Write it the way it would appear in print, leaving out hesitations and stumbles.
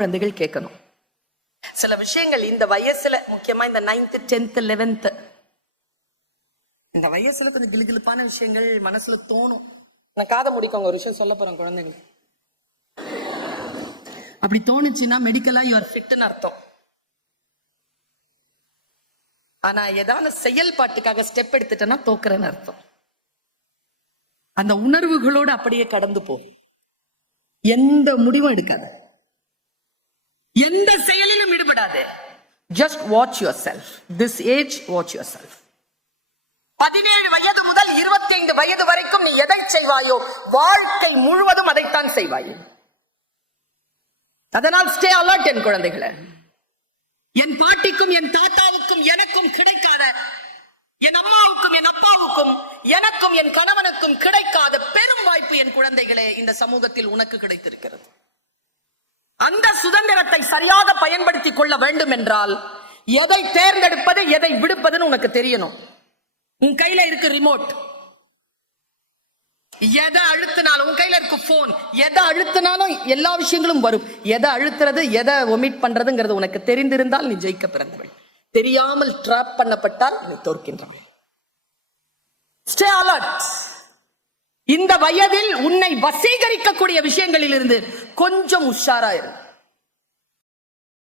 குழந்தைகள் கேட்கணும். சில விஷயங்கள் இந்த வயசுல, முக்கியமா இந்த 9th 10th 11th இந்த வயசுல கொஞ்சம் கிளுகிளுப்பான விஷயங்கள் மனசுல தோணும். நான் காதை முடிக்கவங்க ஒரு விஷயம் சொல்ல போறேன் குழந்தைங்க. அப்படி தோணுச்சுன்னா மெடிக்கலா யூ ஆர் ஃபிட்னு அர்த்தம். ஆனா ஏதாவது செயல்பாட்டுக்காக ஸ்டெப் எடுத்துட்டேன்னா தோக்குறேன்னு அர்த்தம். அந்த உணர்வுகளோடு அப்படியே கடந்து போ. எந்த முடிவும் எடுக்காத, எந்த செயலிலும் ஈடுபடாது. Just watch yourself. This age watch yourself. 17 வயது முதல் 25 வயது வரைக்கும் நீ எதை செய்வாயோ வாழ்க்கை முழுவதும் அதைத்தான் செய்வாயோ. அதனால் ஸ்டே அலர்ட் என் குழந்தைகளை. என் பாட்டிக்கும் என் தாத்தாவுக்கும் எனக்கும் கிடைக்காத, என் அம்மாவுக்கும் என் அப்பாவுக்கும் எனக்கும் என் கணவனுக்கும் கிடைக்காத பெரும் வாய்ப்பு என் குழந்தைகளே இந்த சமூகத்தில் உனக்கு கிடைத்திருக்கிறது. அந்த சுதந்திரத்தை சரியாக பயன்படுத்திக் கொள்ள வேண்டும் என்றால் எதை தேர்ந்தெடுப்பது எதை விடுப்பதுன்னு உனக்கு தெரியணும். உன் கையில இருக்கு ரிமோட், எதை அழுத்தினாலும் உன் கையில இருக்கு போன், எதை அழுத்தினாலும் எல்லா விஷயங்களும் வரும். எதை அழுத்துறது எதை ஒமிட் பண்றதுங்கிறது உனக்கு தெரிந்திருந்தால் நீ ஜெயிக்க பிறந்தவள். தெரியாமல் ட்ராப் பண்ணப்பட்டால் நீ தோற்கின்றவள். Stay alert. இந்த வயதில் உன்னை வசீகரிக்கக்கூடிய விஷயங்களில் இருந்து கொஞ்சம் உஷாரா இரு.